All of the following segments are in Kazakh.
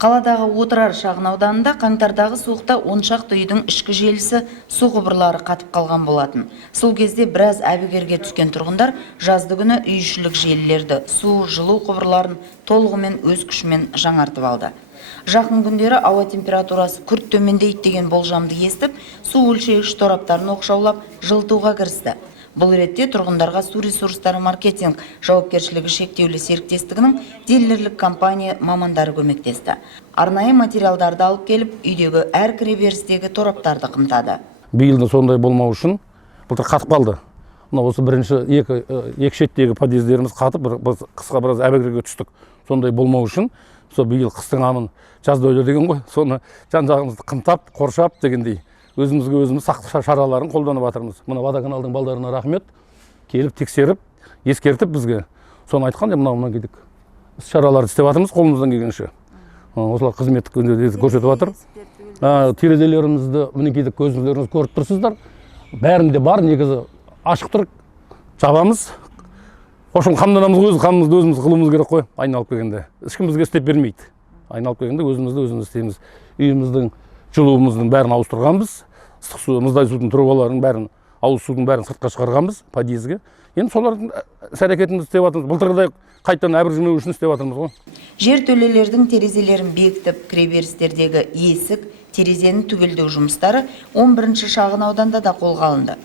Қаладағы Отырар шағын ауданында қаңтардағы суықта 10 шақты үйдің ішкі желісі су құбырлары қатып қалған болатын. Сол кезде біраз әбігерге түскен тұрғындар жазды күні үйшілік желілерді, су, жылу құбырларын толығымен өз күшімен жаңартып алды. Жақын күндері ауа температурасы күрт төмендейді деген болжамды естіп, су өлшегіш тораптарын оқшаулап, жылытуға кірісті. Бұл ретте тұрғындарға су ресурстары маркетинг жауапкершілігі шектеулі серіктестігінің дилерлік компания мамандары көмектесті. Арнайы материалдарды алып келіп, үйдегі әр кіреберістегі тораптарды қымтады. Биылда сондай болмау үшін былтыр қатып қалды. Осы бірінші екі шеттегі подъездеріміз қатып, қысқа біраз әбігерге түстік. Сондай болмау үшін, биыл қыстың амын жазда өлер деген ғой. Соны жан-жағымызды қымтап, қоршап дегендей. Өзіміз сақтық шараларын қолданып жатырмыз. Мына водоканалдың балдарына рахмет, келіп тексеріп, ескертіп бізге. Соны айтқан, мына кедік. Шараларды істеп жатырмыз қолымыздан келгенше. Осылар қызметтік көрсетіп жатыр. Терезелерімізді, міне кедік көзіңіздеріңіз көріп тұрсыздар. Бәрінде бар, негізі ашық тұр, жабамыз. Қошын қамданамыз, қамымызды өзіміз қылуымыз керек қой, айналып келгенде. Ешкім бізге істеп бермейді. Айналып келгенде өзіміз істейміз. Үйіміздің жылуымыздың бәрін ауыстырғанбыз, ыстық су, мұздай судың трубаларының бәрін, ауыз судың бәрін сыртқа шығарғанбыз подъезге. Енді солардың әрекетімізді істеп жатырмыз. Былтырғыдай қайтадан әбіржімеу үшін істеп жатырмыз ғой. Жертөлелердің терезелерін бекітіп, кіреберістердегі есік, терезені түгелдеу жұмыстары 11-ші шағын ауданда да қолға алынды.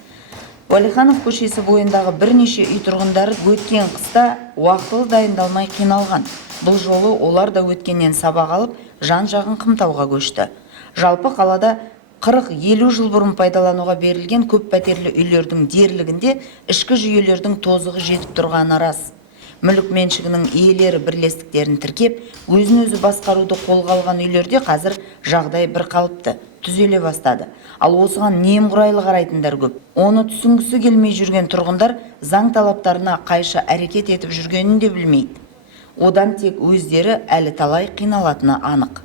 Уәлиханов көшесі бойындағы бірнеше үй тұрғындары өткен қыста уақытылы дайындалмай қиналған. Бұл жолы олар да өткеннен сабақ алып, жан-жағын қымтауға көшті. Жалпы қалада 40-50 жыл бұрын пайдалануға берілген көп пәтерлі үйлердің дерлігінде ішкі жүйелердің тозығы жетіп тұрғаны рас. Мүлік меншігінің иелері бірлестіктерін тіркеп, өзін-өзі басқаруды қолға алған үйлерде қазір жағдай бір қалыпты, түзеле бастады. Ал осыған немқұрайлы қарайтындар көп. Оны түсінгісі келмей жүрген тұрғындар заң талаптарына қайшы әрекет етіп жүргенін де білмейді. Одан тек өздері әлі талай қиналатыны анық.